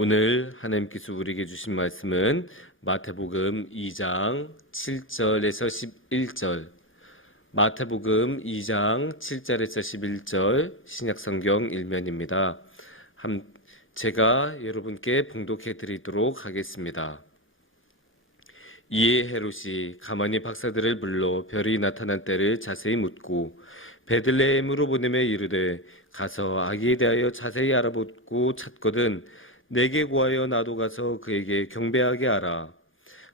오늘 하나님께서 우리에게 주신 말씀은 마태복음 2장 7절에서 11절, 마태복음 2장 7절에서 11절 신약성경 일면입니다. 제가 여러분께 봉독해 드리도록 하겠습니다. 이에 헤롯이 가만히 박사들을 불러 별이 나타난 때를 자세히 묻고 베들레헴으로 보내며 이르되 가서 아기에 대하여 자세히 알아보고 찾거든 내게 구하여 나도 가서 그에게 경배하게 하라.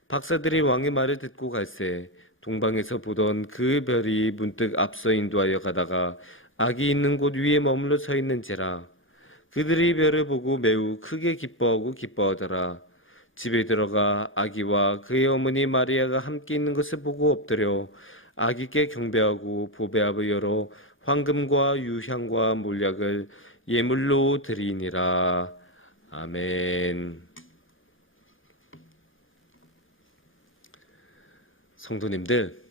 박사들이 왕의 말을 듣고 갈새 동방에서 보던 그 별이 문득 앞서 인도하여 가다가 아기 있는 곳 위에 머물러 서 있는지라. 그들이 별을 보고 매우 크게 기뻐하고 기뻐하더라. 집에 들어가 아기와 그의 어머니 마리아가 함께 있는 것을 보고 엎드려 아기께 경배하고 보배압을 열어 황금과 유향과 몰약을 예물로 드리니라. 아멘. 성도님들,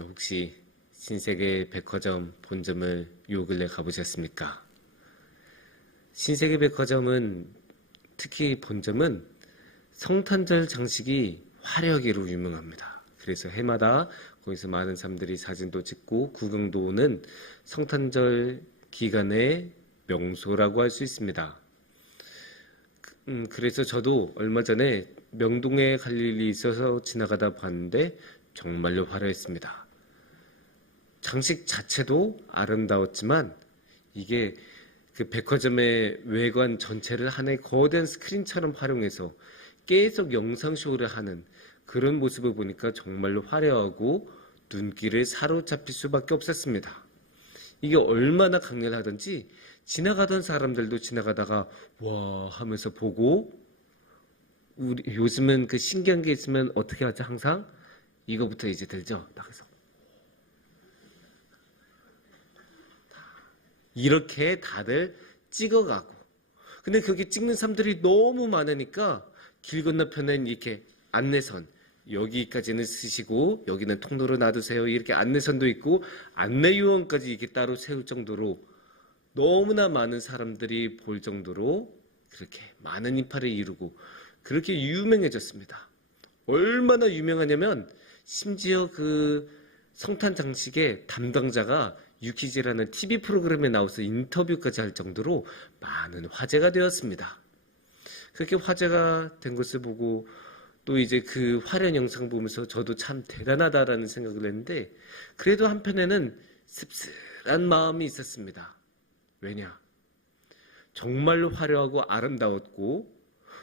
혹시 신세계 백화점 본점을 요 근래 가보셨습니까? 신세계 백화점은, 특히 본점은 성탄절 장식이 화려하기로 유명합니다. 그래서 해마다 거기서 많은 사람들이 사진도 찍고 구경도 오는 성탄절 기간의 명소라고 할 수 있습니다. 그래서 저도 얼마 전에 명동에 갈 일이 있어서 지나가다 봤는데 정말로 화려했습니다. 장식 자체도 아름다웠지만 이게 그 백화점의 외관 전체를 하나의 거대한 스크린처럼 활용해서 계속 영상쇼를 하는 그런 모습을 보니까 정말로 화려하고 눈길을 사로잡힐 수밖에 없었습니다. 이게 얼마나 강렬하던지 지나가던 사람들도 지나가다가 와 하면서 보고, 우리 요즘은 그 신기한 게 있으면 어떻게 하죠? 항상 이거부터 이제 들죠. 그래서 이렇게 다들 찍어가고, 근데 거기 찍는 사람들이 너무 많으니까 길 건너편엔 이렇게 안내선, 여기까지는 쓰시고 여기는 통로로 놔두세요, 이렇게 안내선도 있고 안내요원까지 이렇게 따로 세울 정도로 너무나 많은 사람들이 볼 정도로 그렇게 많은 인파를 이루고 그렇게 유명해졌습니다. 얼마나 유명하냐면 심지어 그 성탄 장식의 담당자가 유키즈라는 TV 프로그램에 나와서 인터뷰까지 할 정도로 많은 화제가 되었습니다. 그렇게 화제가 된 것을 보고 또 이제 그 화려한 영상 보면서 저도 참 대단하다라는 생각을 했는데, 그래도 한편에는 씁쓸한 마음이 있었습니다. 왜냐? 정말로 화려하고 아름다웠고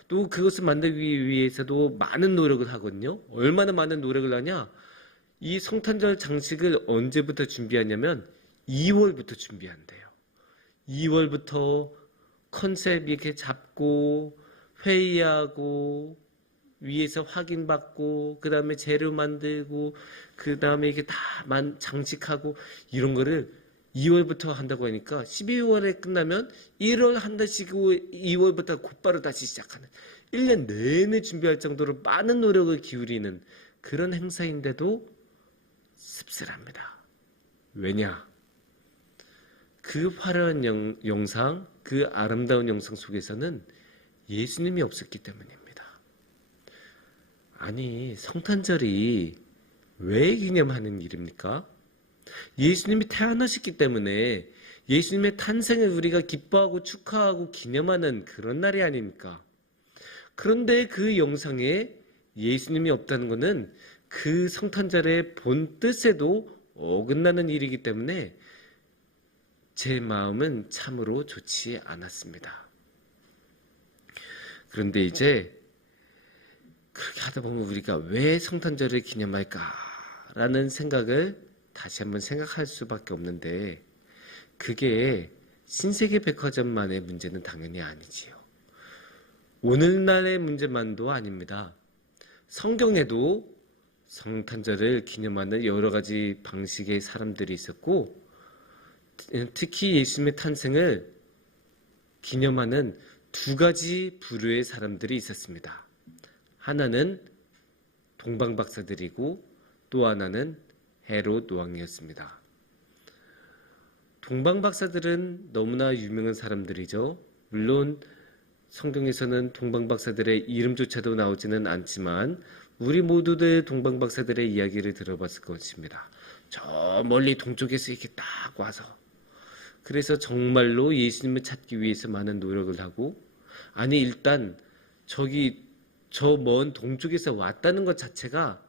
또 그것을 만들기 위해서도 많은 노력을 하거든요. 얼마나 많은 노력을 하냐? 이 성탄절 장식을 언제부터 준비하냐면 2월부터 준비한대요. 2월부터 컨셉 이렇게 잡고 회의하고 위에서 확인받고 그 다음에 재료 만들고 그 다음에 이게 다 장식하고 이런 거를 2월부터 한다고 하니까 12월에 끝나면 1월 한 달씩 2월부터 곧바로 다시 시작하는 1년 내내 준비할 정도로 많은 노력을 기울이는 그런 행사인데도 씁쓸합니다. 왜냐? 그 화려한 영상, 그 아름다운 영상 속에서는 예수님이 없었기 때문입니다. 아니, 성탄절이 왜 기념하는 일입니까? 예수님이 태어나셨기 때문에 예수님의 탄생을 우리가 기뻐하고 축하하고 기념하는 그런 날이 아닙니까? 그런데 그 영상에 예수님이 없다는 것은 그 성탄절의 본 뜻에도 어긋나는 일이기 때문에 제 마음은 참으로 좋지 않았습니다. 그런데 이제 그렇게 하다 보면 우리가 왜 성탄절을 기념할까라는 생각을 다시 한번 생각할 수밖에 없는데, 그게 신세계 백화점만의 문제는 당연히 아니지요. 오늘날의 문제만도 아닙니다. 성경에도 성탄절을 기념하는 여러 가지 방식의 사람들이 있었고, 특히 예수님의 탄생을 기념하는 두 가지 부류의 사람들이 있었습니다. 하나는 동방박사들이고 또 하나는 헤롯 왕이었습니다. 동방박사들은 너무나 유명한 사람들이죠. 물론 성경에서는 동방박사들의 이름조차도 나오지는 않지만 우리 모두들 동방박사들의 이야기를 들어봤을 것입니다. 저 멀리 동쪽에서 이렇게 딱 와서 그래서 정말로 예수님을 찾기 위해서 많은 노력을 하고 아니 일단 저기 저 먼 동쪽에서 왔다는 것 자체가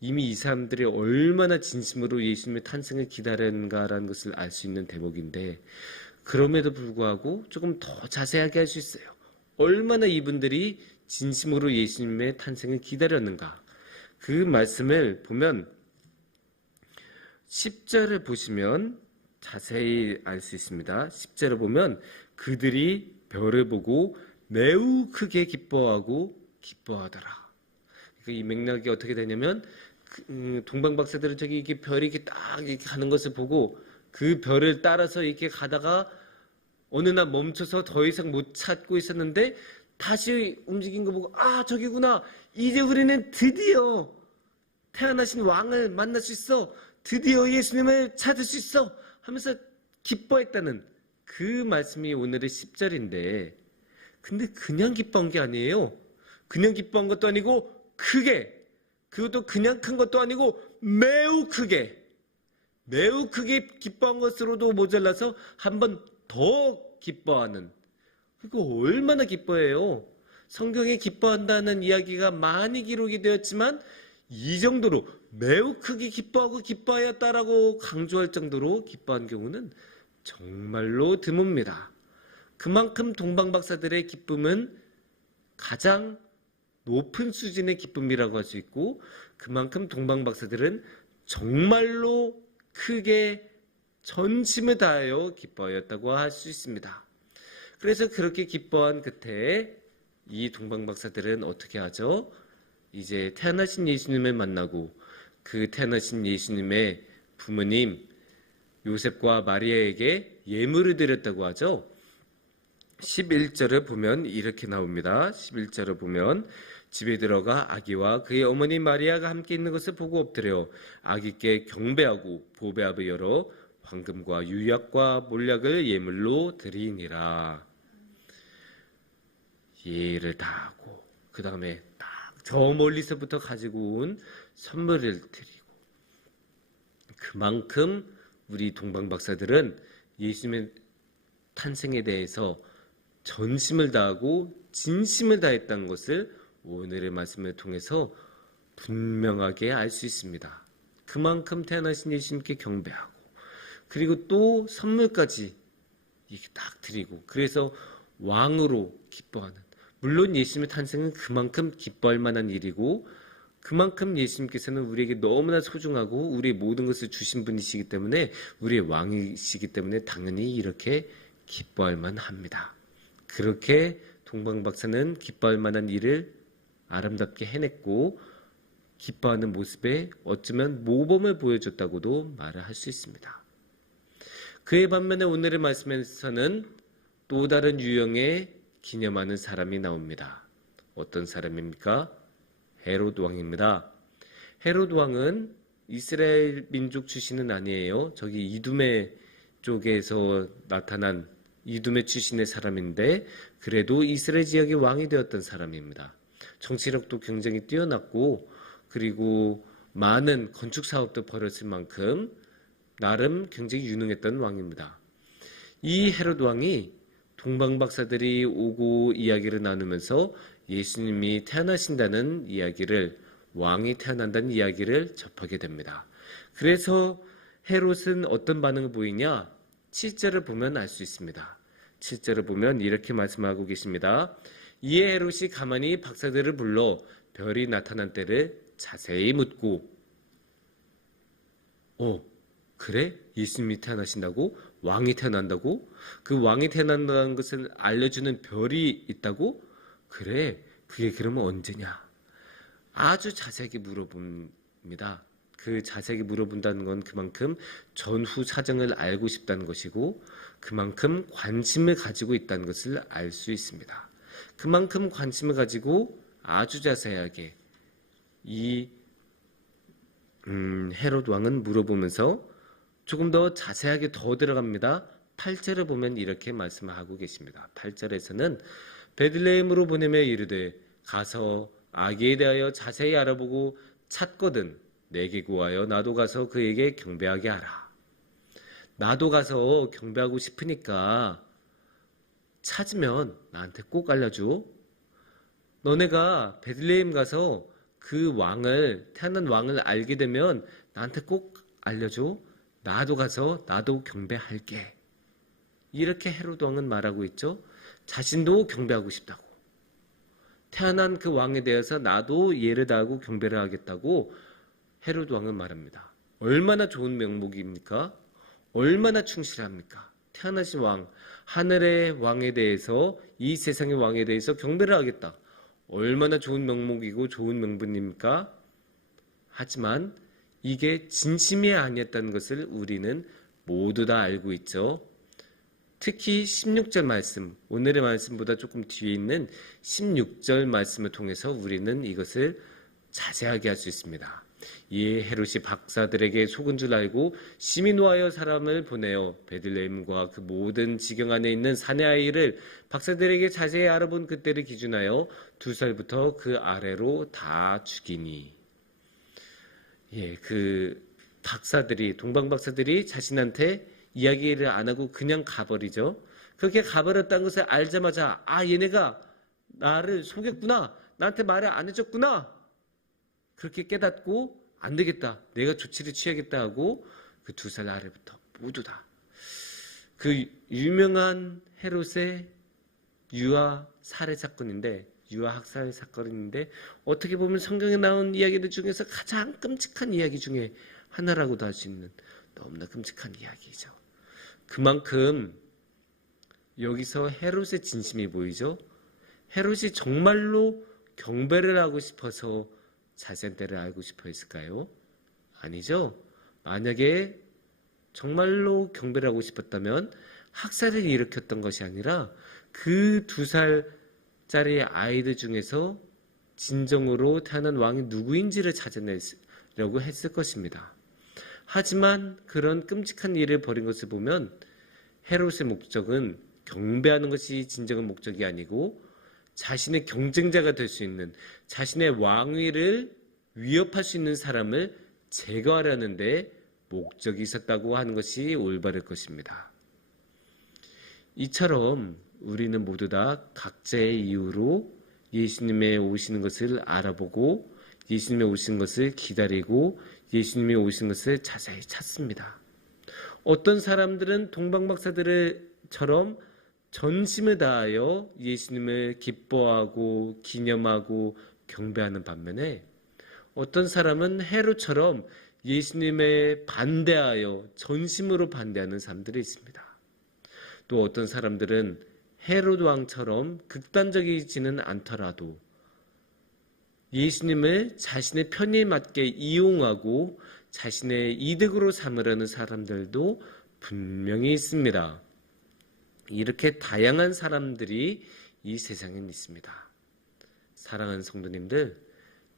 이미 이 사람들이 얼마나 진심으로 예수님의 탄생을 기다렸는가라는 것을 알 수 있는 대목인데 그럼에도 불구하고 조금 더 자세하게 할 수 있어요. 얼마나 이분들이 진심으로 예수님의 탄생을 기다렸는가. 그 말씀을 보면 10절을 보시면 자세히 알 수 있습니다. 10절을 보면 그들이 별을 보고 매우 크게 기뻐하고 기뻐하더라. 그러니까 이 맥락이 어떻게 되냐면 동방박사들은 저기 이렇게 별이 이렇게 딱 이렇게 가는 것을 보고 그 별을 따라서 이렇게 가다가 어느 날 멈춰서 더 이상 못 찾고 있었는데 다시 움직인 거 보고 아 저기구나. 이제 우리는 드디어 태어나신 왕을 만날 수 있어. 드디어 예수님을 찾을 수 있어. 하면서 기뻐했다는 그 말씀이 오늘의 10절인데 근데 그냥 기뻐한 게 아니에요. 그냥 기뻐한 것도 아니고 크게 그것도 그냥 큰 것도 아니고 매우 크게 기뻐한 것으로도 모자라서 한 번 더 기뻐하는 그거 얼마나 기뻐해요. 성경에 기뻐한다는 이야기가 많이 기록이 되었지만 이 정도로 매우 크게 기뻐하고 기뻐하였다라고 강조할 정도로 기뻐한 경우는 정말로 드뭅니다. 그만큼 동방박사들의 기쁨은 가장 높은 수준의 기쁨이라고 할 수 있고 그만큼 동방박사들은 정말로 크게 전심을 다하여 기뻐하였다고 할 수 있습니다. 그래서 그렇게 기뻐한 끝에 이 동방박사들은 어떻게 하죠? 이제 태어나신 예수님을 만나고 그 태어나신 예수님의 부모님 요셉과 마리아에게 예물을 드렸다고 하죠. 11절을 보면 이렇게 나옵니다. 11절을 보면 집에 들어가 아기와 그의 어머니 마리아가 함께 있는 것을 보고 엎드려 아기께 경배하고 보배압을 열어 황금과 유약과 몰약을 예물로 드리니라. 예를 다하고 그 다음에 딱 저 멀리서부터 가지고 온 선물을 드리고 그만큼 우리 동방박사들은 예수님의 탄생에 대해서 전심을 다하고 진심을 다했다는 것을 오늘의 말씀을 통해서 분명하게 알 수 있습니다. 그만큼 태어나신 예수님께 경배하고 그리고 또 선물까지 이렇게 딱 드리고 그래서 왕으로 기뻐하는 물론 예수님의 탄생은 그만큼 기뻐할 만한 일이고 그만큼 예수님께서는 우리에게 너무나 소중하고 우리의 모든 것을 주신 분이시기 때문에 우리의 왕이시기 때문에 당연히 이렇게 기뻐할 만합니다. 그렇게 동방박사는 기뻐할 만한 일을 아름답게 해냈고 기뻐하는 모습에 어쩌면 모범을 보여줬다고도 말을 할 수 있습니다. 그에 반면에 오늘의 말씀에서는 또 다른 유형의 기념하는 사람이 나옵니다. 어떤 사람입니까? 헤롯 왕입니다. 헤롯 왕은 이스라엘 민족 출신은 아니에요. 저기 이두메 쪽에서 나타난 이두메 출신의 사람인데 그래도 이스라엘 지역의 왕이 되었던 사람입니다. 정치력도 굉장히 뛰어났고 그리고 많은 건축 사업도 벌였을 만큼 나름 굉장히 유능했던 왕입니다. 이 헤롯 왕이 동방박사들이 오고 이야기를 나누면서 예수님이 태어나신다는 이야기를 왕이 태어난다는 이야기를 접하게 됩니다. 그래서 헤롯은 어떤 반응을 보이냐? 7절을 보면 알 수 있습니다. 7절을 보면 이렇게 말씀하고 계십니다. 이에 헤롯이 가만히 박사들을 불러 별이 나타난 때를 자세히 묻고 그래? 예수님이 태어나신다고? 왕이 태어난다고? 그 왕이 태어난다는 것을 알려주는 별이 있다고? 그래, 그게 그러면 언제냐? 아주 자세하게 물어봅니다. 그 자세하게 물어본다는 건 그만큼 전후 사정을 알고 싶다는 것이고 그만큼 관심을 가지고 있다는 것을 알 수 있습니다. 그만큼 관심을 가지고 아주 자세하게 이 헤롯 왕은 물어보면서 조금 더 자세하게 더 들어갑니다. 8절을 보면 이렇게 말씀을 하고 계십니다. 8절에서는 베들레헴으로 보내며 이르되 가서 아기에 대하여 자세히 알아보고 찾거든 내게 구하여 나도 가서 그에게 경배하게 하라. 나도 가서 경배하고 싶으니까 찾으면 나한테 꼭 알려줘. 너네가 베들레헴 가서 그 왕을, 태어난 왕을 알게 되면 나한테 꼭 알려줘. 나도 가서 나도 경배할게. 이렇게 헤로드 왕은 말하고 있죠. 자신도 경배하고 싶다고. 태어난 그 왕에 대해서 나도 예를 다하고 경배를 하겠다고 헤로드 왕은 말합니다. 얼마나 좋은 명목입니까? 얼마나 충실합니까? 태어나신 왕, 하늘의 왕에 대해서, 이 세상의 왕에 대해서 경배를 하겠다. 얼마나 좋은 명목이고 좋은 명분입니까? 하지만 이게 진심이 아니었다는 것을 우리는 모두 다 알고 있죠. 특히 16절 말씀, 오늘의 말씀보다 조금 뒤에 있는 16절 말씀을 통해서 우리는 이것을 자세하게 할 수 있습니다. 이에 헤롯이 박사들에게 속은 줄 알고 심히 노하여 사람을 보내어 베들레헴과 그 모든 지경 안에 있는 사내 아이를 박사들에게 자세히 알아본 그때를 기준하여 2살부터 그 아래로 다 죽이니. 그 박사들이, 동방 박사들이 자신한테 이야기를 안 하고 그냥 가버리죠. 그렇게 가버렸다는 것을 알자마자 얘네가 나를 속였구나. 나한테 말을 안 해줬구나. 그렇게 깨닫고 안 되겠다. 내가 조치를 취하겠다 하고 그 2살 아래부터 모두 다. 그 유명한 헤롯의 유아 살해 사건인데, 유아 학살 사건인데 어떻게 보면 성경에 나온 이야기들 중에서 가장 끔찍한 이야기 중에 하나라고도 할 수 있는 너무나 끔찍한 이야기죠. 그만큼 여기서 헤롯의 진심이 보이죠. 헤롯이 정말로 경배를 하고 싶어서 자세한 때를 알고 싶어 했을까요? 아니죠. 만약에 정말로 경배를 하고 싶었다면 학살을 일으켰던 것이 아니라 그 2살짜리 아이들 중에서 진정으로 태어난 왕이 누구인지를 찾아내려고 했을 것입니다. 하지만 그런 끔찍한 일을 벌인 것을 보면 헤롯의 목적은 경배하는 것이 진정한 목적이 아니고 자신의 경쟁자가 될 수 있는, 자신의 왕위를 위협할 수 있는 사람을 제거하려는 데 목적이 있었다고 하는 것이 올바를 것입니다. 이처럼 우리는 모두 다 각자의 이유로 예수님의 오시는 것을 알아보고 예수님의 오시는 것을 기다리고 예수님이 오시는 것을 자세히 찾습니다. 어떤 사람들은 동방박사들처럼 전심을 다하여 예수님을 기뻐하고 기념하고 경배하는 반면에 어떤 사람은 헤롯처럼 예수님에 반대하여 전심으로 반대하는 사람들이 있습니다. 또 어떤 사람들은 헤롯 왕처럼 극단적이지는 않더라도 예수님을 자신의 편의에 맞게 이용하고 자신의 이득으로 삼으려는 사람들도 분명히 있습니다. 이렇게 다양한 사람들이 이 세상에 있습니다. 사랑하는 성도님들,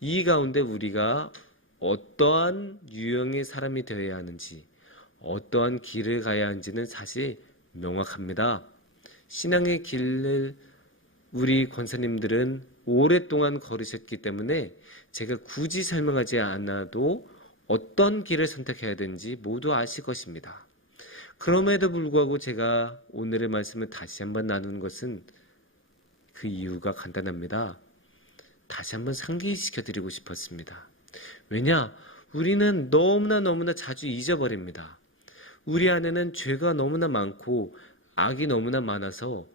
이 가운데 우리가 어떠한 유형의 사람이 되어야 하는지, 어떠한 길을 가야 하는지는 사실 명확합니다. 신앙의 길을 우리 권사님들은 오랫동안 걸으셨기 때문에 제가 굳이 설명하지 않아도 어떤 길을 선택해야 되는지 모두 아실 것입니다. 그럼에도 불구하고 제가 오늘의 말씀을 다시 한번 나누는 것은 그 이유가 간단합니다. 다시 한번 상기시켜 드리고 싶었습니다. 왜냐? 우리는 너무나 자주 잊어버립니다. 우리 안에는 죄가 너무나 많고 악이 너무나 많아서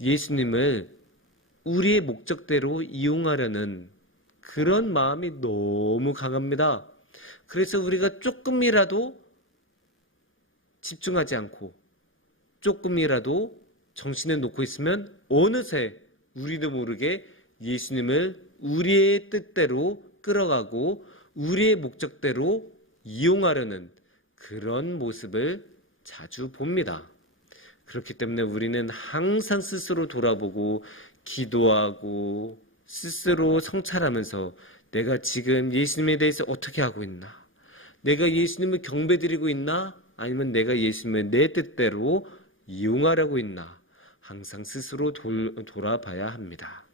예수님을 우리의 목적대로 이용하려는 그런 마음이 너무 강합니다. 그래서 우리가 조금이라도 집중하지 않고 조금이라도 정신을 놓고 있으면 어느새 우리도 모르게 예수님을 우리의 뜻대로 끌어가고 우리의 목적대로 이용하려는 그런 모습을 자주 봅니다. 그렇기 때문에 우리는 항상 스스로 돌아보고 기도하고 스스로 성찰하면서 내가 지금 예수님에 대해서 어떻게 하고 있나? 내가 예수님을 경배드리고 있나? 아니면 내가 예수님을 내 뜻대로 이용하려고 있나? 항상 스스로 돌아봐야 합니다.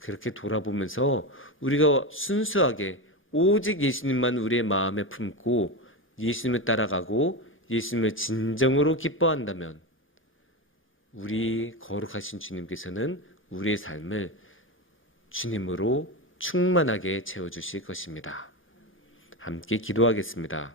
그렇게 돌아보면서 우리가 순수하게 오직 예수님만 우리의 마음에 품고 예수님을 따라가고 예수님을 진정으로 기뻐한다면 우리 거룩하신 주님께서는 우리의 삶을 주님으로 충만하게 채워주실 것입니다. 함께 기도하겠습니다.